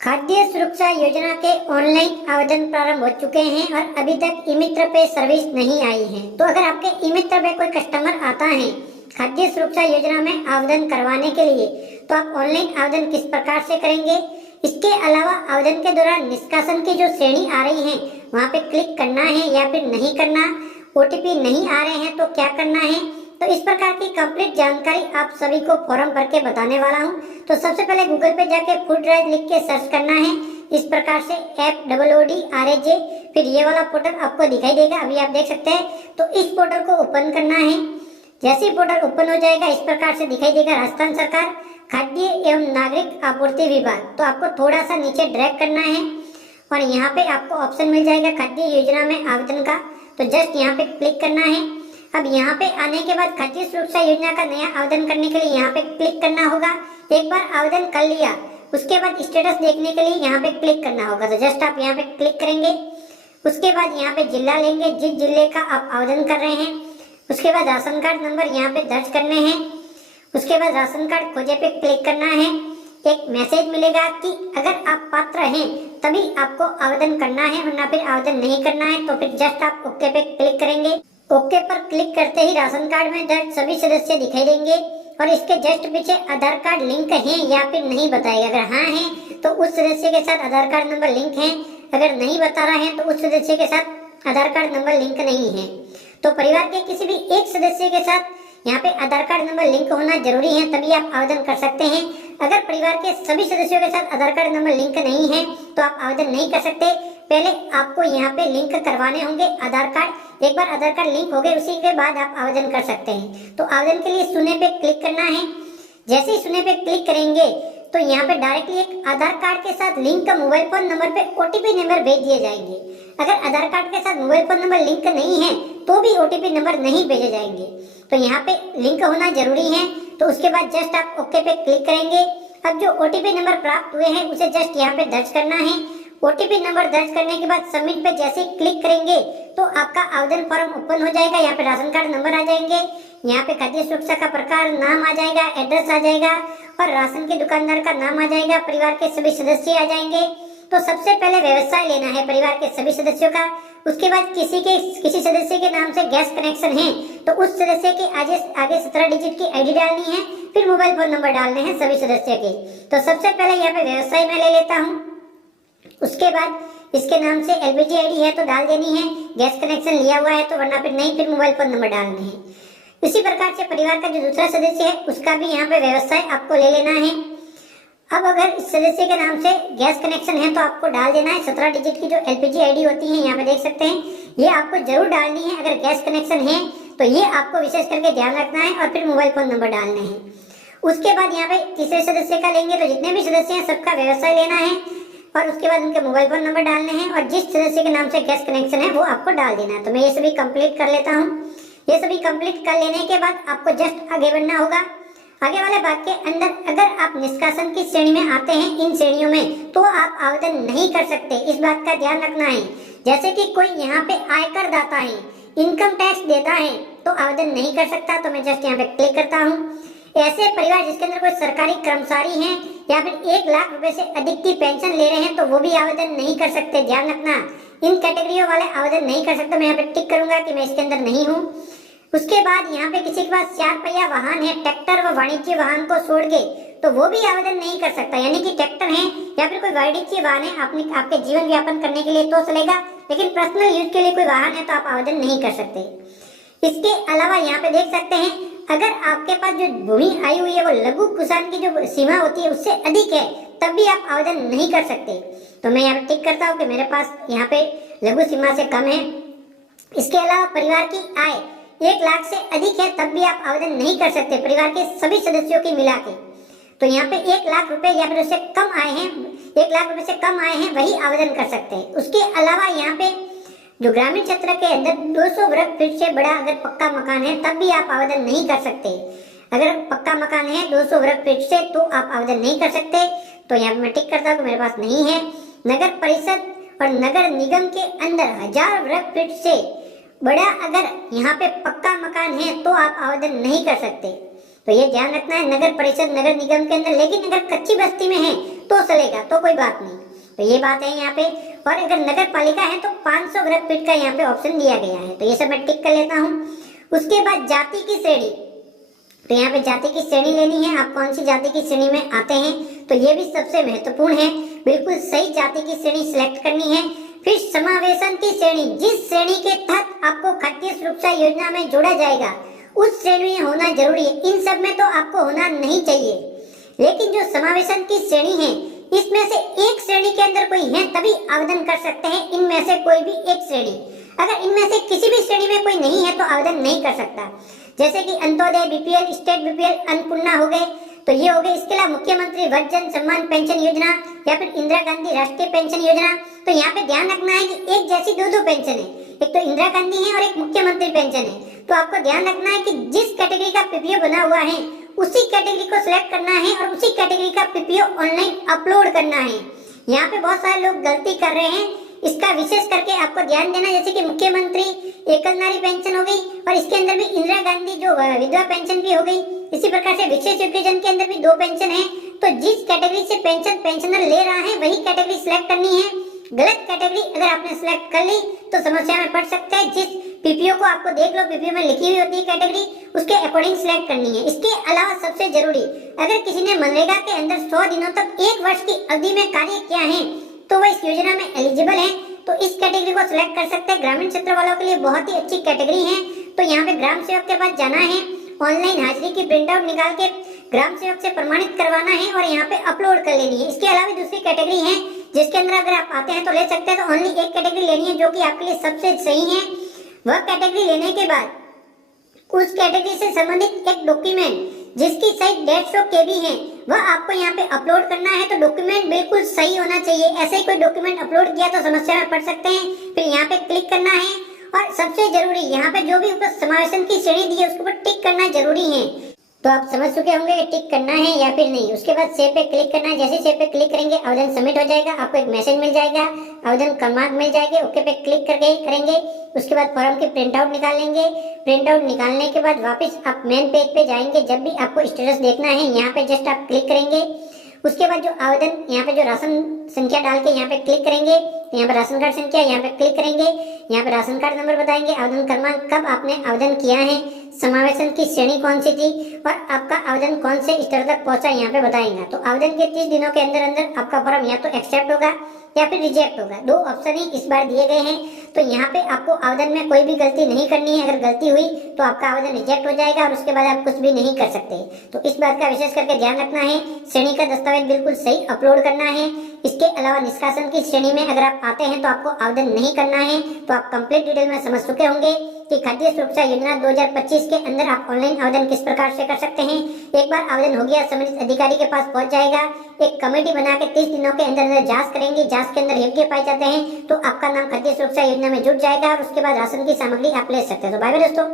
खाद्य सुरक्षा योजना के ऑनलाइन आवेदन प्रारंभ हो चुके हैं और अभी तक ई मित्र पे सर्विस नहीं आई है। तो अगर आपके ई मित्र पे कोई कस्टमर आता है खाद्य सुरक्षा योजना में आवेदन करवाने के लिए, तो आप ऑनलाइन आवेदन किस प्रकार से करेंगे। इसके अलावा आवेदन के दौरान निष्कासन की जो श्रेणी आ रही है वहाँ पे क्लिक करना है या फिर नहीं करना, ओटीपी नहीं आ रहे हैं तो क्या करना है, तो इस प्रकार की कंप्लीट जानकारी आप सभी को फॉर्म भर के बताने वाला हूं। तो सबसे पहले गूगल पे जाके फूड ड्राइव लिख के सर्च करना है। इस प्रकार से FOODRAJ, फिर ये वाला पोर्टल आपको दिखाई देगा, अभी आप देख सकते हैं। तो इस पोर्टल को ओपन करना है। जैसे ही पोर्टल ओपन हो जाएगा इस प्रकार से दिखाई देगा राजस्थान सरकार खाद्य एवं नागरिक आपूर्ति विभाग। तो आपको थोड़ा सा नीचे ड्रैग करना है और यहाँ पे आपको ऑप्शन मिल जाएगा खाद्य योजना में आवेदन का। तो जस्ट यहाँ पे क्लिक करना है। अब यहाँ पे आने के बाद खाद्य सुरक्षा योजना का नया आवेदन करने के लिए यहाँ पे क्लिक करना होगा। एक बार आवेदन कर लिया उसके बाद स्टेटस देखने के लिए यहाँ पे क्लिक करना होगा। तो जस्ट आप यहाँ पे क्लिक करेंगे। उसके बाद यहाँ पे जिला लेंगे जिस जिले का आप आवेदन कर रहे हैं। उसके बाद राशन कार्ड नंबर यहाँ पे दर्ज करने हैं। उसके बाद राशन कार्ड खोजे पे क्लिक करना है। एक मैसेज मिलेगा कि अगर आप पात्र हैं तभी आपको आवेदन करना है, वरना फिर आवेदन नहीं करना है। तो फिर जस्ट आप ओके पे क्लिक करेंगे। ओके पर क्लिक करते ही राशन कार्ड में दर्ज सभी सदस्य दिखाई देंगे और इसके जस्ट पीछे आधार कार्ड लिंक है या फिर नहीं बताएगा। अगर हाँ है तो उस सदस्य के साथ आधार कार्ड नंबर लिंक है, अगर नहीं बता रहा है तो उस सदस्य के साथ आधार कार्ड नंबर लिंक नहीं है। तो परिवार के किसी भी एक सदस्य के साथ यहाँ पे आधार कार्ड नंबर लिंक होना जरूरी है, तभी आप आवेदन कर सकते हैं। अगर परिवार के सभी सदस्यों के साथ आधार कार्ड नंबर लिंक नहीं है तो आप आवेदन नहीं कर सकते। पहले आपको यहाँ पे लिंक करवाने होंगे आधार कार्ड। एक बार आधार कार्ड लिंक हो गए उसी के बाद आप आवेदन कर सकते हैं। तो आवेदन के लिए सुने पे क्लिक करना है। जैसे ही सुने पे क्लिक करेंगे तो यहाँ पे डायरेक्टली एक आधार कार्ड के साथ लिंक का मोबाइल फोन नंबर पे ओटीपी नंबर भेज दिए जाएंगे। अगर आधार कार्ड के साथ मोबाइल फोन नंबर लिंक नहीं है तो भी ओटीपी नंबर नहीं भेजे जाएंगे। तो यहाँ पे लिंक होना जरूरी है। तो उसके बाद जस्ट आप ओके पे क्लिक करेंगे। अब जो ओटीपी नंबर प्राप्त हुए हैं उसे जस्ट यहाँ पे दर्ज करना है। ओटीपी नंबर दर्ज करने के बाद सबमिट पे जैसे क्लिक करेंगे तो आपका आवेदन फॉर्म ओपन हो जाएगा। यहाँ पे राशन कार्ड नंबर आ जाएंगे, यहाँ पे खाद्य सुरक्षा का प्रकार नाम आ जाएगा, एड्रेस आ जाएगा और राशन के दुकानदार का नाम आ जाएगा, परिवार के सभी सदस्य आ जाएंगे। तो सबसे पहले व्यवसाय लेना है परिवार के सभी सदस्यों का। उसके बाद किसी सदस्य के नाम से गैस कनेक्शन है तो उस सदस्य के आगे 17 डिजिट की आईडी डालनी है, फिर मोबाइल फोन नंबर डालने हैं सभी सदस्य के। तो सबसे पहले यहाँ पे व्यवसाय में ले लेता हूँ। उसके बाद इसके नाम से एलपीजी आईडी है तो डाल देनी है, गैस कनेक्शन लिया हुआ है तो, वरना फिर नहीं, फिर मोबाइल फोन नंबर डालने हैं। इसी प्रकार से परिवार का जो दूसरा सदस्य है उसका भी यहाँ पे व्यवसाय आपको ले लेना है। अब अगर इस सदस्य के नाम से गैस कनेक्शन है तो आपको डाल देना है 17 डिजिट की जो एलपीजी आईडी होती है, यहाँ पे देख सकते हैं, ये आपको जरूर डालनी है। अगर गैस कनेक्शन है तो ये आपको विशेष करके ध्यान रखना है और फिर मोबाइल फोन नंबर डालने हैं। उसके बाद यहाँ पे तीसरे सदस्य का लेंगे तो जितने भी सदस्य हैं सबका व्यवसाय लेना है और उसके बाद उनके मोबाइल फोन नंबर डालने हैं और जिस सदस्य के नाम से गैस कनेक्शन है वो आपको डाल देना है। तो मैं ये सभी कंप्लीट कर लेता हूँ। ये सभी कंप्लीट कर लेने के बाद आपको जस्ट आगे बढ़ना होगा। आगे वाले भाग के अंदर अगर आप निष्कासन की श्रेणी में आते हैं, इन श्रेणियों में, तो आप आवेदन नहीं कर सकते, इस बात का ध्यान रखना है। जैसे कि कोई यहाँ पे आयकर दाता है, इनकम टैक्स देता है तो आवेदन नहीं कर सकता। तो मैं जस्ट यहाँ पे क्लिक करता हूँ। ऐसे परिवार जिसके अंदर कोई सरकारी कर्मचारी हैं या फिर 1 लाख रुपए से अधिक की पेंशन ले रहे हैं तो वो भी आवेदन नहीं कर सकते, ध्यान रखना। इन कैटेगरियों वाले आवेदन नहीं कर सकते। मैं यहाँ पे टिक करूंगा कि मैं इसके अंदर नहीं हूँ। उसके बाद यहाँ पे किसी के पास 4 पहिया वाहन है, ट्रैक्टर व वाणिज्य वाहन को छोड़ के, तो वो भी आवेदन नहीं कर सकता। यानी कि ट्रैक्टर है या फिर कोई वाणिज्य वाहन है आपके जीवन व्यापन करने के लिए तो चलेगा, लेकिन पर्सनल यूज के लिए कोई वाहन है तो आप आवेदन नहीं कर सकते। इसके अलावा यहाँ पे देख सकते हैं, अगर आपके पास जो भूमि आई हुई है वो लघु किसान की जो सीमा होती है उससे अधिक है तब भी आप आवेदन नहीं कर सकते। तो मैं यहाँ पे टिक करता हूँ कि मेरे पास यहाँ पे लघु सीमा से कम है। इसके अलावा परिवार की आय 1 लाख से अधिक है तब भी आप आवेदन नहीं कर सकते, परिवार के सभी सदस्यों की मिला के। तो यहाँ पे 1 लाख रुपए या फिर उससे कम आए हैं, 1 लाख रुपए से कम आए हैं वही आवेदन कर सकते हैं। उसके अलावा यहाँ पे जो ग्रामीण क्षेत्र के अंदर 200 वर्ग फीट से बड़ा अगर पक्का मकान है तब भी आप आवेदन नहीं कर सकते। अगर पक्का मकान है 200 वर्ग फीट से तो आप आवेदन नहीं कर सकते। तो यहाँ पे मैं टिक करता हूँ, मेरे पास नहीं है। नगर परिषद और नगर निगम के अंदर 1000 वर्ग फीट से बड़ा अगर यहाँ पे पक्का मकान है तो आप आवेदन नहीं कर सकते। तो ये ध्यान रखना है, नगर परिषद नगर निगम के अंदर। लेकिन अगर कच्ची बस्ती में है तो चलेगा, तो कोई बात नहीं। तो ये बात है यहाँ पे। और अगर नगर पालिका है तो 500 घन फीट का यहाँ पे ऑप्शन दिया गया है, तो ये सब मैं टिक कर लेता हूँ। उसके बाद जाति की श्रेणी, तो यहाँ पे जाति की श्रेणी लेनी है, आप कौन सी जाति की श्रेणी में आते हैं, तो ये भी सबसे महत्वपूर्ण है। बिल्कुल सही जाति की श्रेणी सिलेक्ट करनी है। फिर समावेशन की श्रेणी, जिस श्रेणी के तहत आपको खाद्य सुरक्षा योजना में जोड़ा जाएगा उस श्रेणी में होना जरूरी है। इन सब में तो आपको होना नहीं चाहिए, लेकिन जो समावेशन की श्रेणी है इसमें से एक श्रेणी के अंदर कोई है तभी आवेदन कर सकते हैं। इनमें से कोई भी एक श्रेणी, अगर इनमें से किसी भी श्रेणी में कोई नहीं है तो आवेदन नहीं कर सकता। जैसे कि Antyodaya BPL, state BPL, Annapurna हो गए, तो ये हो गए। इसके अलावा मुख्यमंत्री वृद्धजन सम्मान पेंशन योजना या फिर इंदिरा गांधी राष्ट्रीय पेंशन योजना, तो यहाँ पे ध्यान रखना है कि एक जैसी दो पेंशन है, एक तो इंदिरा गांधी है और एक मुख्यमंत्री पेंशन है। तो आपको ध्यान रखना है कि जिस कैटेगरी का पीपीओ बना हुआ है उसी कैटेगरी को सिलेक्ट करना है और उसी कैटेगरी का पीपीओ ऑनलाइन अपलोड करना है। यहाँ पे बहुत सारे लोग गलती कर रहे हैं, इसका विशेष करके आपको ध्यान देना। जैसे कि मुख्यमंत्री एकल नारी पेंशन हो गई और इसके अंदर भी इंदिरा गांधी जो विधवा पेंशन भी हो गई। इसी प्रकार से विशेष योग्यजन के अंदर भी 2 पेंशन है। तो जिस कैटेगरी से पेंशन पेंशनर ले रहा है वही कैटेगरी सिलेक्ट करनी है। गलत कैटेगरी अगर आपने सिलेक्ट कर ली तो समस्या में पड़ सकते हैं। जिस पीपीओ को आपको देख लो, पीपीओ में लिखी हुई होती है कैटेगरी, उसके अकॉर्डिंग सिलेक्ट करनी है। इसके अलावा सबसे जरूरी, अगर किसी ने मनरेगा के अंदर 100 दिनों तक 1 वर्ष की अवधि में कार्य किया है तो वह इस योजना में एलिजिबल है, तो इस कैटेगरी को सिलेक्ट कर सकते हैं। ग्रामीण क्षेत्र वालों के लिए बहुत ही अच्छी कैटेगरी है। तो यहाँ पे ग्राम सेवक के पास जाना है, ऑनलाइन हाजिरी की प्रिंट आउट निकाल के ग्राम सेवक से प्रमाणित करवाना है और यहाँ पे अपलोड कर लेनी है। इसके अलावा भी दूसरी कैटेगरी है जिसके अंदर अगर आप आते हैं तो ले सकते हैं। तो ओनली एक कैटेगरी लेनी है जो कि आपके लिए सबसे सही है। वह कैटेगरी लेने के बाद उस कैटेगरी से संबंधित एक डॉक्यूमेंट जिसकी साइज 150 केबी है वह आपको यहाँ पे अपलोड करना है। तो डॉक्यूमेंट बिल्कुल सही होना चाहिए। ऐसे ही कोई डॉक्यूमेंट अपलोड किया तो समस्या में पड़ सकते हैं। फिर यहाँ पे क्लिक करना है और सबसे जरूरी यहाँ पे जो भी ऊपर समावेशन की श्रेणी दी है उसके ऊपर टिक करना जरूरी है। तो आप समझ चुके होंगे कि टिक करना है या फिर नहीं। उसके बाद सेव पे क्लिक करना है। जैसे सेव पे क्लिक करेंगे आवेदन सबमिट हो जाएगा, आपको एक मैसेज मिल जाएगा, आवेदन क्रमांक मिल जाएगा। ओके पे क्लिक करके करेंगे। उसके बाद फॉर्म की प्रिंट आउट निकाल लेंगे। प्रिंट आउट निकालने के बाद वापस आप मेन पेज पे जाएंगे। जब भी आपको स्टेटस देखना है यहाँ पे जस्ट आप क्लिक करेंगे। उसके बाद जो आवेदन यहाँ पे जो राशन संख्या डाल के यहाँ पे क्लिक करेंगे, तो यहाँ पे राशन कार्ड संख्या यहाँ पे क्लिक करेंगे। यहाँ पे राशन कार्ड नंबर बताएंगे, आवेदन क्रमांक, कब आपने आवेदन किया है, समावेशन की श्रेणी कौन सी थी और आपका आवेदन कौन से स्तर तक पहुंचा यहाँ पे बताएंगे। तो आवेदन के 30 दिनों के अंदर अंदर आपका फॉर्म या तो एक्सेप्ट होगा या फिर रिजेक्ट होगा। 2 ऑप्शन ही इस बार दिए गए हैं। तो यहाँ पे आपको आवेदन में कोई भी गलती नहीं करनी है। अगर गलती हुई तो आपका आवेदन रिजेक्ट हो जाएगा और उसके बाद आप कुछ भी नहीं कर सकते। तो इस बात का विशेष करके ध्यान रखना है। श्रेणी का दस्तावेज बिल्कुल सही अपलोड करना है। इसके अलावा निष्कासन की श्रेणी में अगर आप आते हैं तो आपको आवेदन नहीं करना है। तो आप कंप्लीट डिटेल में समझ चुके होंगे कि खाद्य सुरक्षा योजना 2025 के अंदर आप ऑनलाइन आवेदन किस प्रकार से कर सकते हैं। एक बार आवेदन हो गया, संबंधित अधिकारी के पास पहुंच जाएगा। एक कमेटी बना के 30 दिनों के अंदर अंदर जांच करेंगे। जांच के अंदर योग्य पाए जाते हैं तो आपका नाम खाद्य सुरक्षा योजना में जुड़ जाएगा और उसके बाद राशन की सामग्री आप ले सकते हैं। तो बाय बाय दोस्तों।